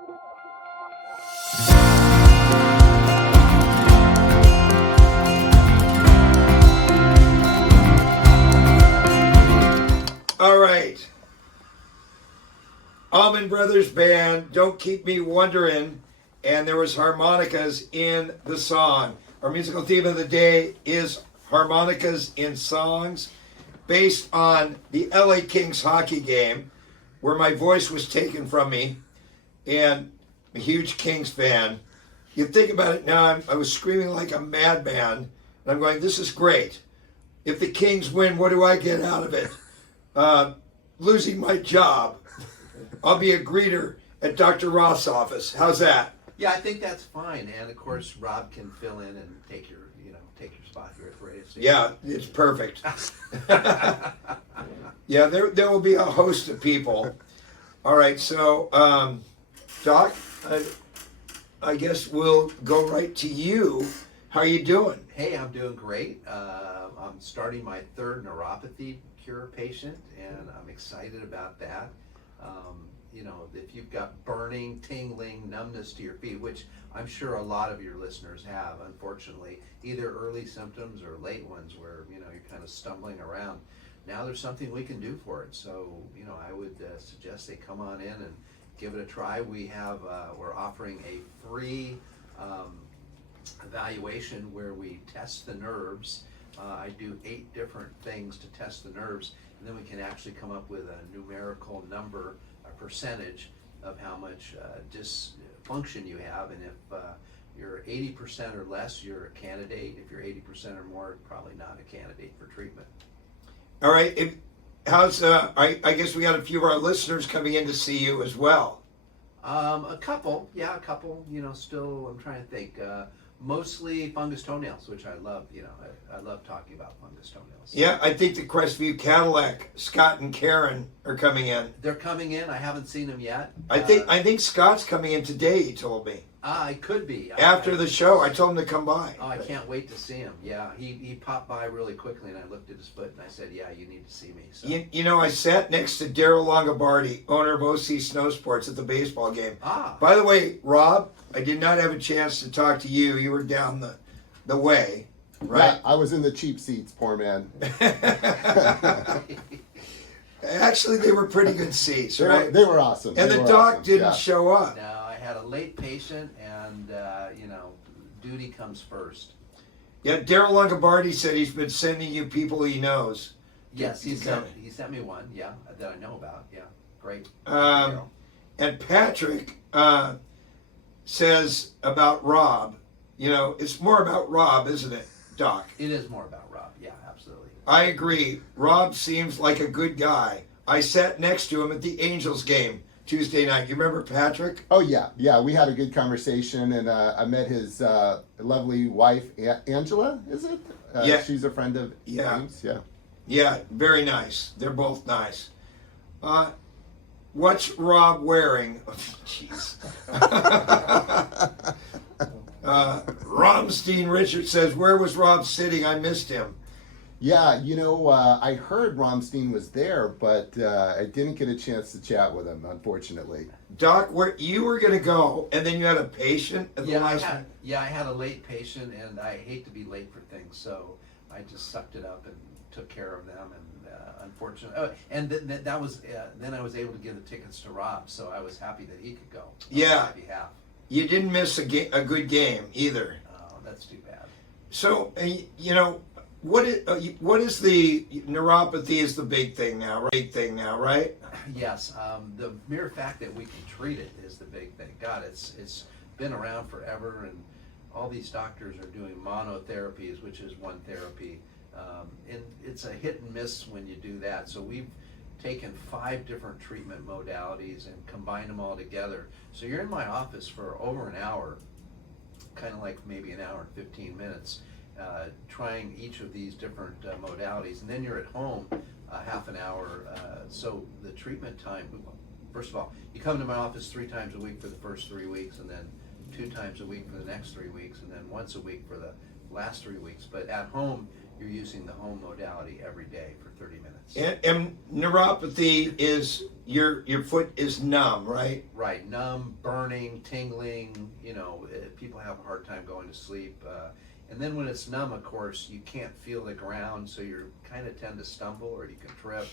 All right. Allman Brothers Band, Don't Keep Me Wondering, and there was harmonicas in the song. Our musical theme of the day is harmonicas in songs, based on the LA Kings hockey game, where my voice was taken from me, and I'm a huge Kings fan. You think about it now, I was screaming like a madman, and I'm going, this is great. If the Kings win, what do I get out of it? Losing my job. I'll be a greeter at Dr. Roth's office. How's that? Yeah, I think that's fine. And of course, Rob can fill in and take your spot here at the radio station. Yeah, it's perfect. Yeah, there will be a host of people. All right, so Doc, I guess we'll go right to you. How are you doing? Hey, I'm doing great. I'm starting my third neuropathy cure patient, and I'm excited about that. If you've got burning, tingling, numbness to your feet, which I'm sure a lot of your listeners have, unfortunately, either early symptoms or late ones where, you're kind of stumbling around. Now there's something we can do for it. So, I would suggest they come on in and give it a try. We're offering a free evaluation where we test the nerves. I do 8 different things to test the nerves, and then we can actually come up with a numerical number, a percentage of how much dysfunction you have. And if you're 80% or less, you're a candidate. If you're 80% or more, probably not a candidate for treatment. All right. I guess we got a few of our listeners coming in to see you as well. A couple. Still, I'm trying to think. Mostly fungus toenails, which I love. I love talking about fungus toenails. Yeah, I think the Crestview Cadillac, Scott and Karen are coming in. They're coming in. I haven't seen them yet. I think Scott's coming in today, he told me. It could be. After the show, I told him to come by. Oh, I can't wait to see him. Yeah, he popped by really quickly, and I looked at his foot, and I said, yeah, you need to see me. So. I sat next to Daryl Longobardi, owner of OC Snow Sports, at the baseball game. By the way, Rob, I did not have a chance to talk to you. You were down the way, right? Yeah, I was in the cheap seats, poor man. Actually, they were pretty good seats, right? They were awesome. And the doc didn't show up. No, I had a late patient, and duty comes first. Yeah, Daryl Longobardi said he's been sending you people he knows. Yes, he sent me one. Yeah, that I know about. Yeah, great. And Patrick says about Rob. It's more about Rob, isn't it, Doc? It is more about Rob. Yeah, absolutely. I agree. Rob seems like a good guy. I sat next to him at the Angels game Tuesday night. You remember Patrick? Oh, yeah. We had a good conversation, and I met his lovely wife, Angela, is it? Yeah. She's a friend of James. Yeah. Yeah, very nice. They're both nice. What's Rob wearing? Oh, jeez. Romstein Richard says, where was Rob sitting? I missed him. Yeah, I heard Romstein was there, but I didn't get a chance to chat with him, unfortunately. Doc, where you were going to go, and then you had a patient at the last one? Yeah, I had a late patient, and I hate to be late for things, so I just sucked it up and took care of them, and unfortunately, that was then I was able to give the tickets to Rob, so I was happy that he could go. Yeah, on my behalf. You didn't miss a good game either. Oh, that's too bad. So what is the neuropathy is the big thing now, right? Yes, the mere fact that we can treat it is the big thing. God, it's been around forever, and all these doctors are doing monotherapies, which is one therapy. And it's a hit and miss when you do that. So we've taken 5 different treatment modalities and combined them all together. So you're in my office for over an hour, kind of like maybe an hour and 15 minutes, trying each of these different modalities. And then you're at home half an hour. So the treatment time, first of all, you come to my office 3 times a week for the first 3 weeks, and then 2 times a week for the next 3 weeks, and then once a week for the last 3 weeks. But at home, you're using the home modality every day for 30 minutes. And neuropathy is your foot is numb, right? Right, numb, burning, tingling, people have a hard time going to sleep. And then when it's numb, of course, you can't feel the ground, so you kind of tend to stumble or you can trip,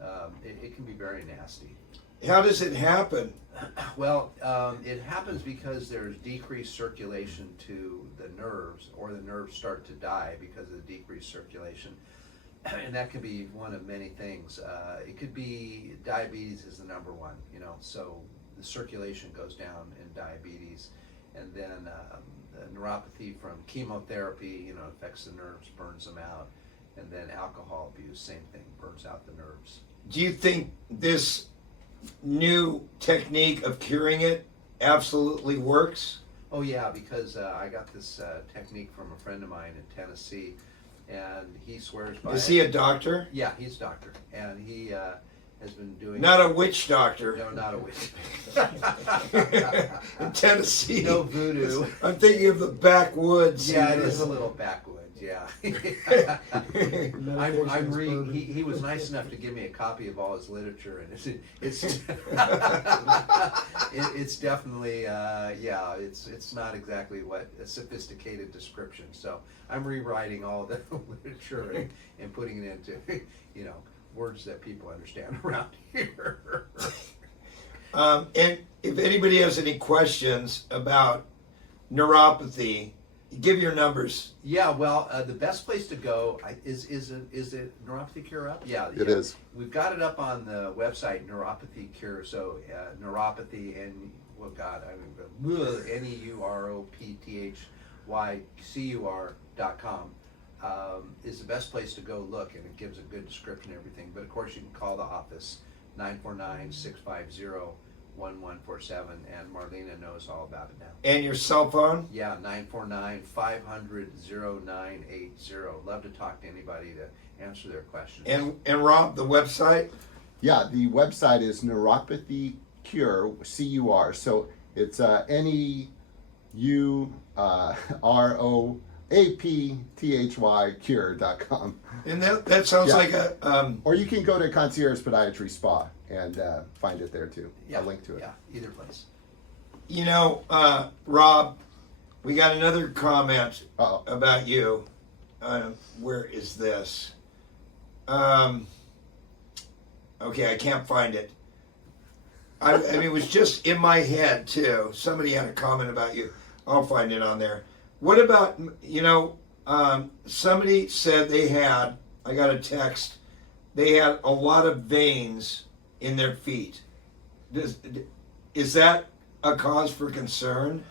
and it can be very nasty. How does it happen? Well, it happens because there's decreased circulation to the nerves, or the nerves start to die because of the decreased circulation. And that could be one of many things. It could be diabetes is the number one, so the circulation goes down in diabetes. And then the neuropathy from chemotherapy, affects the nerves, burns them out. And then alcohol abuse, same thing, burns out the nerves. Do you think this new technique of curing it absolutely works? Oh yeah, because I got this technique from a friend of mine in Tennessee, and he swears by it. Is he a doctor? Yeah, he's a doctor, and he has been doing... Not a witch doctor. No, not a witch. In Tennessee. No voodoo. I'm thinking of the backwoods. Yeah, it is a little backwoods, yeah. I'm reading, he was nice enough to give me a copy of all his literature, and it's definitely, it's not exactly what a sophisticated description. So I'm rewriting all the literature and putting it into, words that people understand around here. And if anybody has any questions about neuropathy, give your numbers. Yeah, well, the best place to go is it Neuropathy Cure up? Yeah, It is. We've got it up on the website, Neuropathy Cure. So neuropathy and neuropthycur.com is the best place to go look, and it gives a good description of everything. But of course, you can call the office 949-650-1147, and Marlena knows all about it now. And your cell phone? Yeah, 949-500-0980. Love to talk to anybody to answer their questions. And Rob, the website? Yeah, the website is Neuropathy Cure, C-U-R. So it's NEUROAPTHY cure.com. And that sounds like a... Or you can go to Concierge Podiatry Spa and find it there too. Yeah, A link to it. Yeah, either place. Rob, we got another comment Uh-oh. about you. Where is this? Okay, I can't find it. I mean, it was just in my head too. Somebody had a comment about you. I'll find it on there. What about, somebody said I got a text, they had a lot of veins in their feet. Is that a cause for concern?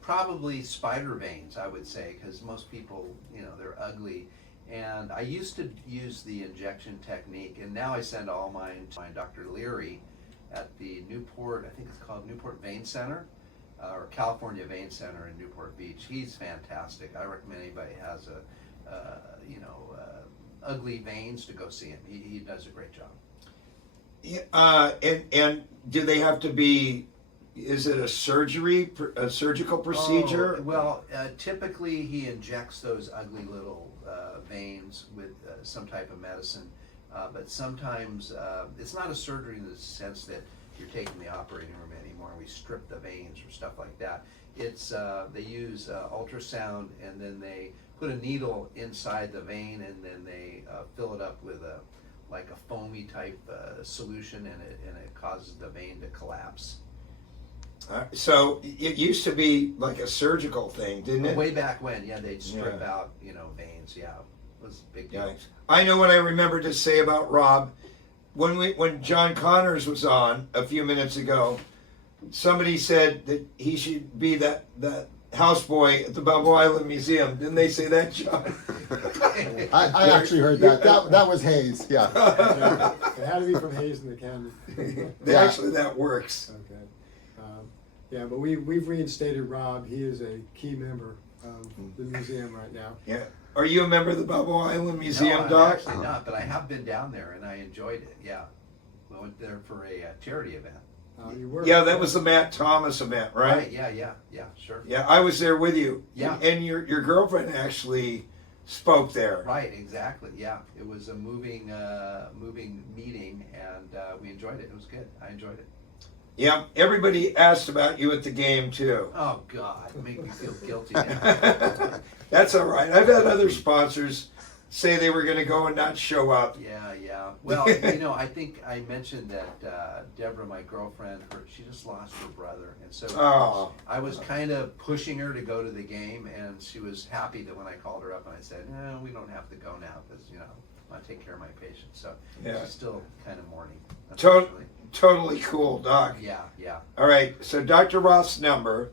Probably spider veins, I would say, because most people, they're ugly. And I used to use the injection technique, and now I send all mine to Dr. Leary at the Newport, I think it's called Newport Vein Center, or California Vein Center in Newport Beach. He's fantastic. I recommend anybody has ugly veins to go see him. He does a great job. And do they have to be? Is it a surgical procedure? Oh, well, typically he injects those ugly little veins with some type of medicine, but sometimes it's not a surgery in the sense that you're taking the operating room anymore and we strip the veins or stuff like that. It's they use ultrasound, and then they put a needle inside the vein, and then they fill it up with a foamy type solution, and it causes the vein to collapse. So it used to be like a surgical thing, didn't it? Way back when, yeah, they'd strip out, veins. Yeah, it was a big deal. Yeah. I know what I remember to say about Rob. When John Connors was on a few minutes ago, somebody said that he should be that houseboy at the Balboa Island Museum. Didn't they say that, John? I actually heard that. That was Hayes, yeah. It had to be from Hayes in the Canyon. Actually, that works. Okay. Yeah, but we've reinstated Rob. He is a key member of the museum right now. Yeah. Are you a member of the Balboa Island Museum, No, Doc? I'm actually not, but I have been down there and I enjoyed it. Yeah, I went there for a charity event. You were. Yeah, that was the Matt Thomas event, right? Yeah, sure. Yeah, I was there with you. Yeah. And your girlfriend actually spoke there. Right, exactly. Yeah, it was a moving meeting, and we enjoyed it. It was good. I enjoyed it. Yeah, everybody asked about you at the game too. Oh God, make me feel guilty now. That's all right. I've had other sponsors say they were going to go and not show up. Yeah, yeah. Well, you know, I think I mentioned that Deborah, my girlfriend, she just lost her brother, and so Oh. I was kind of pushing her to go to the game, and she was happy that when I called her up and I said, "No, we don't have to go now because I want to take care of my patients." So Yeah. she's still kind of mourning. To- unfortunately. totally cool, Doc. Yeah, yeah. All right, so Dr. Roth's number,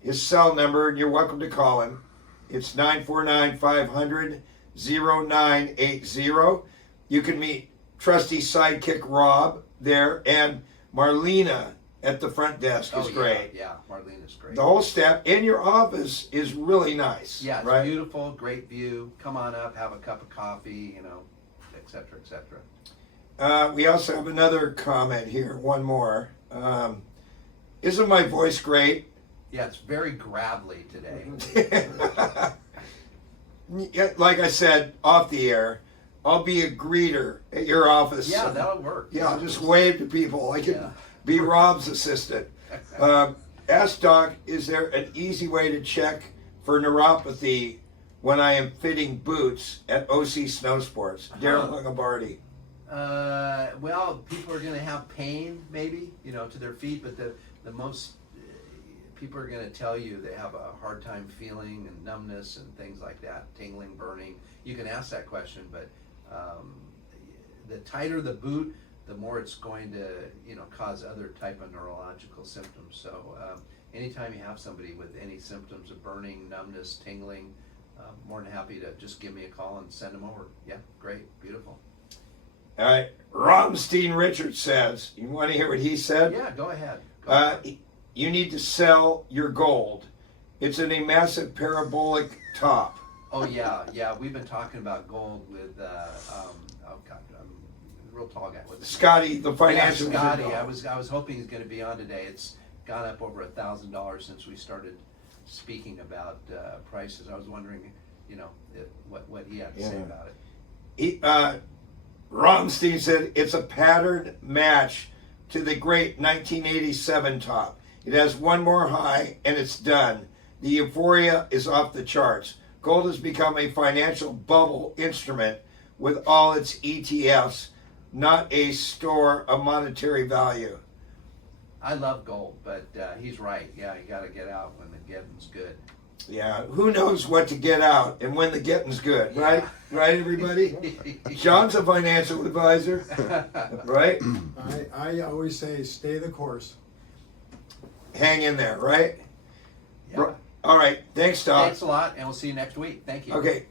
his cell number, and you're welcome to call him. It's 949-500-0980. You can meet trusty sidekick Rob there, and Marlena at the front desk is great. Yeah, Marlene is great. The whole staff in your office is really nice. Yeah, it's right? beautiful, great view. Come on up, have a cup of coffee, et cetera, et cetera. We also have another comment here, one more. Isn't my voice great? Yeah, it's very gravelly today. Yeah, like I said off the air, I'll be a greeter at your office. Yeah, that'll work. Yeah, I'll just wave to people. I can Yeah. be Rob's assistant. Ask Doc, is there an easy way to check for neuropathy when I am fitting boots at OC Snow Sports? Daryl Longobardi. Well, people are going to have pain, maybe, to their feet, but the most people are going to tell you they have a hard time feeling and numbness and things like that, tingling, burning. You can ask that question, but the tighter the boot, the more it's going to, cause other type of neurological symptoms. So anytime you have somebody with any symptoms of burning, numbness, tingling, more than happy to just give me a call and send them over. Yeah, great, beautiful. All right. Romstein Richard says, you want to hear what he said? Yeah, go ahead. Go ahead. You need to sell your gold. It's in a massive parabolic top. Oh yeah. We've been talking about gold with real tall guy. What's his name? Scotty, the financial. Yeah, Scotty. I was hoping he's going to be on today. It's gone up over $1,000 since we started speaking about prices. I was wondering, what he had to say about it. Romstein said it's a pattern match to the great 1987 top. It has one more high and it's done. The euphoria is off the charts. Gold has become a financial bubble instrument with all its ETFs, not a store of monetary value. I love gold, but he's right. Yeah, you got to get out when the getting's good. Yeah, who knows what to get out and when the getting's good, right? Right, everybody? John's a financial advisor, right? I always say stay the course. Hang in there, right? Yeah. All right, thanks, Doc. Thanks a lot, and we'll see you next week. Thank you. Okay,